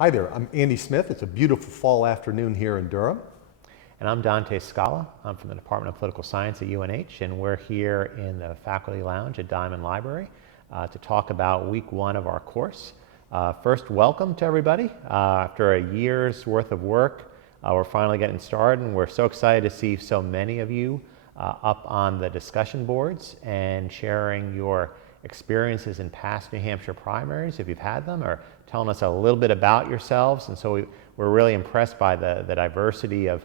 Hi there, I'm Andy Smith. It's a beautiful fall afternoon here in Durham. And I'm Dante Scala. I'm from the Department of Political Science at UNH, and we're here in the faculty lounge at Diamond Library to talk about week one of our course. First, welcome to everybody. After a year's worth of work, we're finally getting started, and we're so excited to see so many of you up on the discussion boards and sharing your experiences in past New Hampshire primaries, if you've had them, or telling us a little bit about yourselves. And so we're really impressed by the diversity of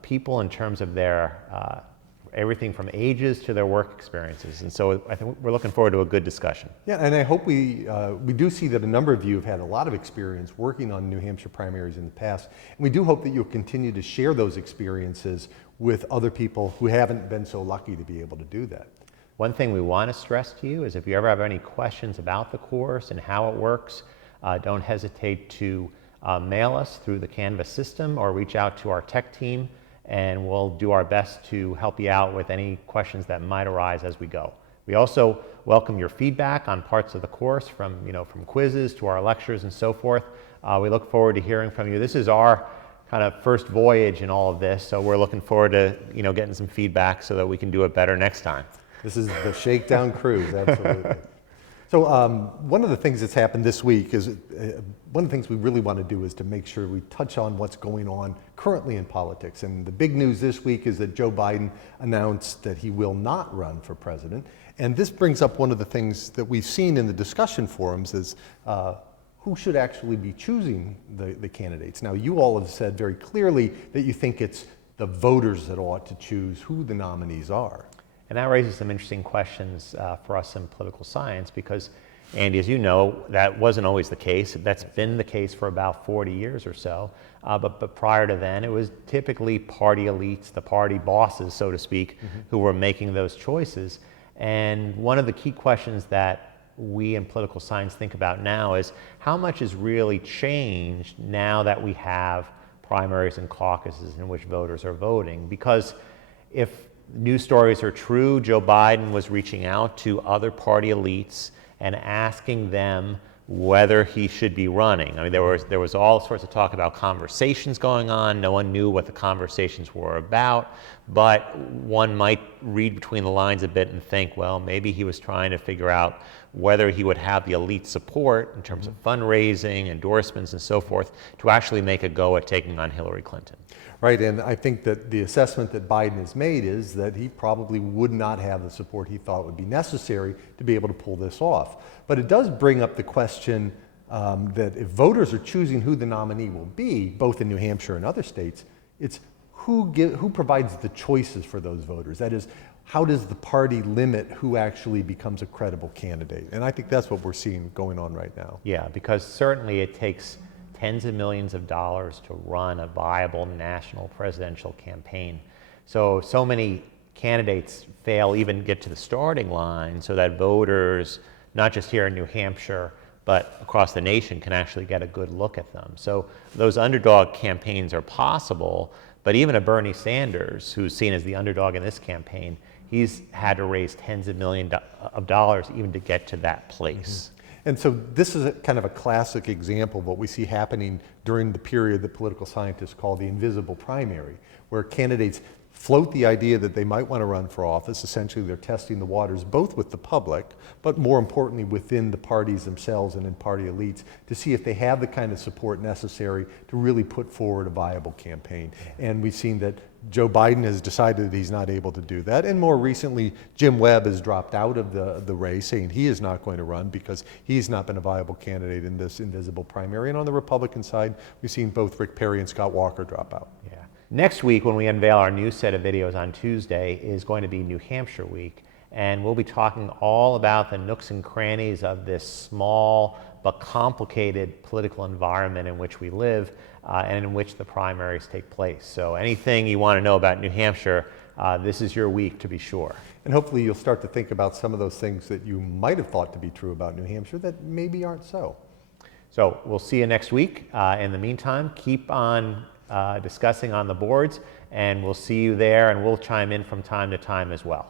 people in terms of their everything from ages to their work experiences. And so I think we're looking forward to a good discussion. Yeah, and I hope we do see that a number of you have had a lot of experience working on New Hampshire primaries in the past. And we do hope that you'll continue to share those experiences with other people who haven't been so lucky to be able to do that. One thing we want to stress to you is if you ever have any questions about the course and how it works, don't hesitate to mail us through the Canvas system or reach out to our tech team, and we'll do our best to help you out with any questions that might arise as we go. We also welcome your feedback on parts of the course, from quizzes to our lectures and so forth. We look forward to hearing from you. This is our kind of first voyage in all of this, so we're looking forward to getting some feedback so that we can do it better next time. This is the Shakedown Cruise, absolutely. So one of the things that's happened this week is, one of the things we really want to do is to make sure we touch on what's going on currently in politics. And the big news this week is that Joe Biden announced that he will not run for president. And this brings up one of the things that we've seen in the discussion forums is who should actually be choosing the candidates. Now, you all have said very clearly that you think it's the voters that ought to choose who the nominees are. And that raises some interesting questions for us in political science because, Andy, as you know, that wasn't always the case. That's been the case for about 40 years or so. But prior to then, it was typically party elites, the party bosses, so to speak, who were making those choices. And one of the key questions that we in political science think about now is how much has really changed now that we have primaries and caucuses in which voters are voting? Because if news stories are true, Joe Biden was reaching out to other party elites and asking them whether he should be running. I mean, there was all sorts of talk about conversations going on. No one knew what the conversations were about, but one might read between the lines a bit and think, well, maybe he was trying to figure out whether he would have the elite support in terms of fundraising, endorsements, and so forth to actually make a go at taking on Hillary Clinton. Right, and I think that the assessment that Biden has made is that he probably would not have the support he thought would be necessary to be able to pull this off. But it does bring up the question that if voters are choosing who the nominee will be, both in New Hampshire and other states, it's who provides the choices for those voters. That is, how does the party limit who actually becomes a credible candidate? And I think that's what we're seeing going on right now. Yeah, because certainly it takes tens of millions of dollars to run a viable national presidential campaign. So many candidates fail even get to the starting line so that voters, not just here in New Hampshire, but across the nation can actually get a good look at them. So those underdog campaigns are possible, but even a Bernie Sanders, who's seen as the underdog in this campaign, he's had to raise tens of millions of dollars even to get to that place. And so this is kind of a classic example of what we see happening during the period that political scientists call the invisible primary, where candidates float the idea that they might want to run for office. Essentially, they're testing the waters both with the public, but more importantly within the parties themselves and in party elites to see if they have the kind of support necessary to really put forward a viable campaign. And we've seen that Joe Biden has decided that he's not able to do that. And more recently, Jim Webb has dropped out of the race, saying he is not going to run because he's not been a viable candidate in this invisible primary. And on the Republican side, we've seen both Rick Perry and Scott Walker drop out. Yeah. Next week, when we unveil our new set of videos on Tuesday, is going to be New Hampshire week. And we'll be talking all about the nooks and crannies of this small but complicated political environment in which we live and in which the primaries take place. So anything you want to know about New Hampshire, this is your week to be sure. And hopefully you'll start to think about some of those things that you might have thought to be true about New Hampshire that maybe aren't so. So we'll see you next week. In the meantime, keep on discussing on the boards, and we'll see you there, and we'll chime in from time to time as well.